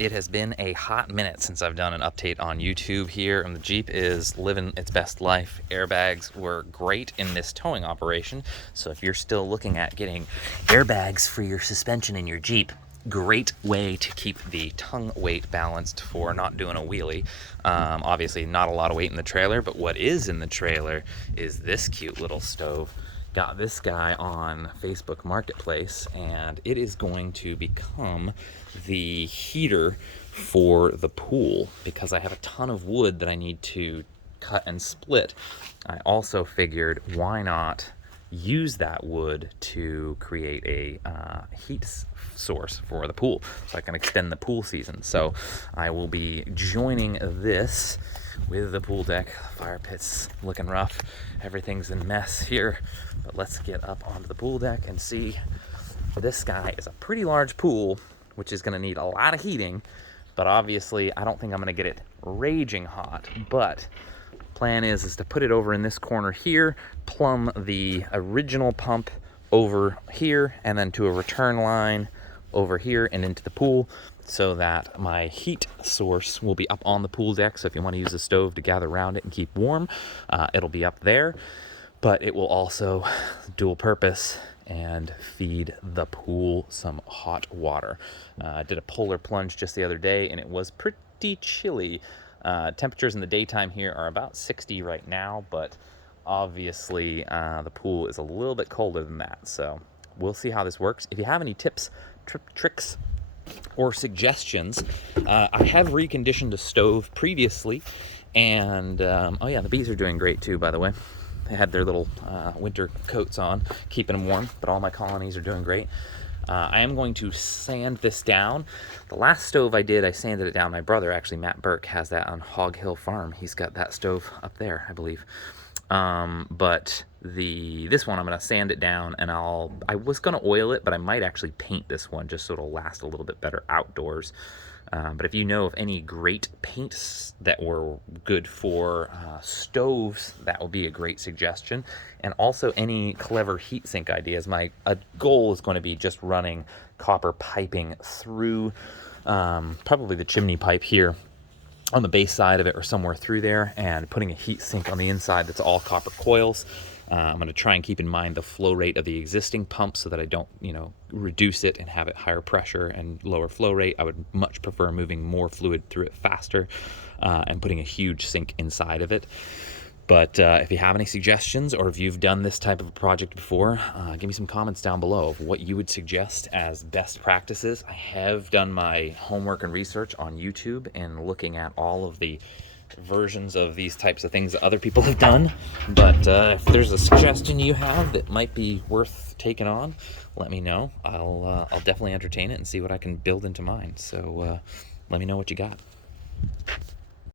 It has been a hot minute since I've done an update on YouTube here, and the Jeep is living its best life. Airbags were great in this towing operation, so if you're still looking at getting airbags for your suspension in your Jeep, great way to keep the tongue weight balanced for not doing a wheelie. Obviously not a lot of weight in the trailer, but what is in the trailer is this cute little stove. Got this guy on Facebook Marketplace, and it is going to become the heater for the pool because I have a ton of wood that I need to cut and split. I also figured, why not use that wood to create a heat source for the pool so I can extend the pool season. So I will be joining this with the pool deck. Fire pit's looking rough, everything's in mess here, but let's get up onto the pool deck and see. This guy is a pretty large pool, which is going to need a lot of heating, but obviously I don't think I'm going to get it raging hot. But plan is to put it over in this corner here, plumb the original pump over here, and then to a return line over here and into the pool, so that my heat source will be up on the pool deck. So if you want to use a stove to gather around it and keep warm, it'll be up there, but it will also dual purpose and feed the pool some hot water. I did a polar plunge just the other day, and it was pretty chilly. Temperatures in the daytime here are about 60 right now, but obviously the pool is a little bit colder than that. So we'll see how this works. If you have any tips, tricks, or suggestions, I have reconditioned a stove previously, and oh yeah, the bees are doing great too, by the way. They had their little winter coats on, keeping them warm, but all my colonies are doing great. I am going to sand this down. The last stove I did, I sanded it down. My brother, actually, Matt Burke, has that on Hog Hill Farm. He's got that stove up there, I believe. But this one, I'm going to sand it down, and I was going to oil it, but I might actually paint this one just so it'll last a little bit better outdoors. But if you know of any great paints that were good for stoves, that will be a great suggestion. And also any clever heatsink ideas. My goal is going to be just running copper piping through probably the chimney pipe here on the base side of it or somewhere through there, and putting a heat sink on the inside that's all copper coils. I'm going to try and keep in mind the flow rate of the existing pump so that I don't, reduce it and have it higher pressure and lower flow rate. I would much prefer moving more fluid through it faster and putting a huge sink inside of it. But if you have any suggestions, or if you've done this type of a project before, give me some comments down below of what you would suggest as best practices. I have done my homework and research on YouTube and looking at all of the versions of these types of things that other people have done. But if there's a suggestion you have that might be worth taking on, let me know. I'll definitely entertain it and see what I can build into mine. So let me know what you got.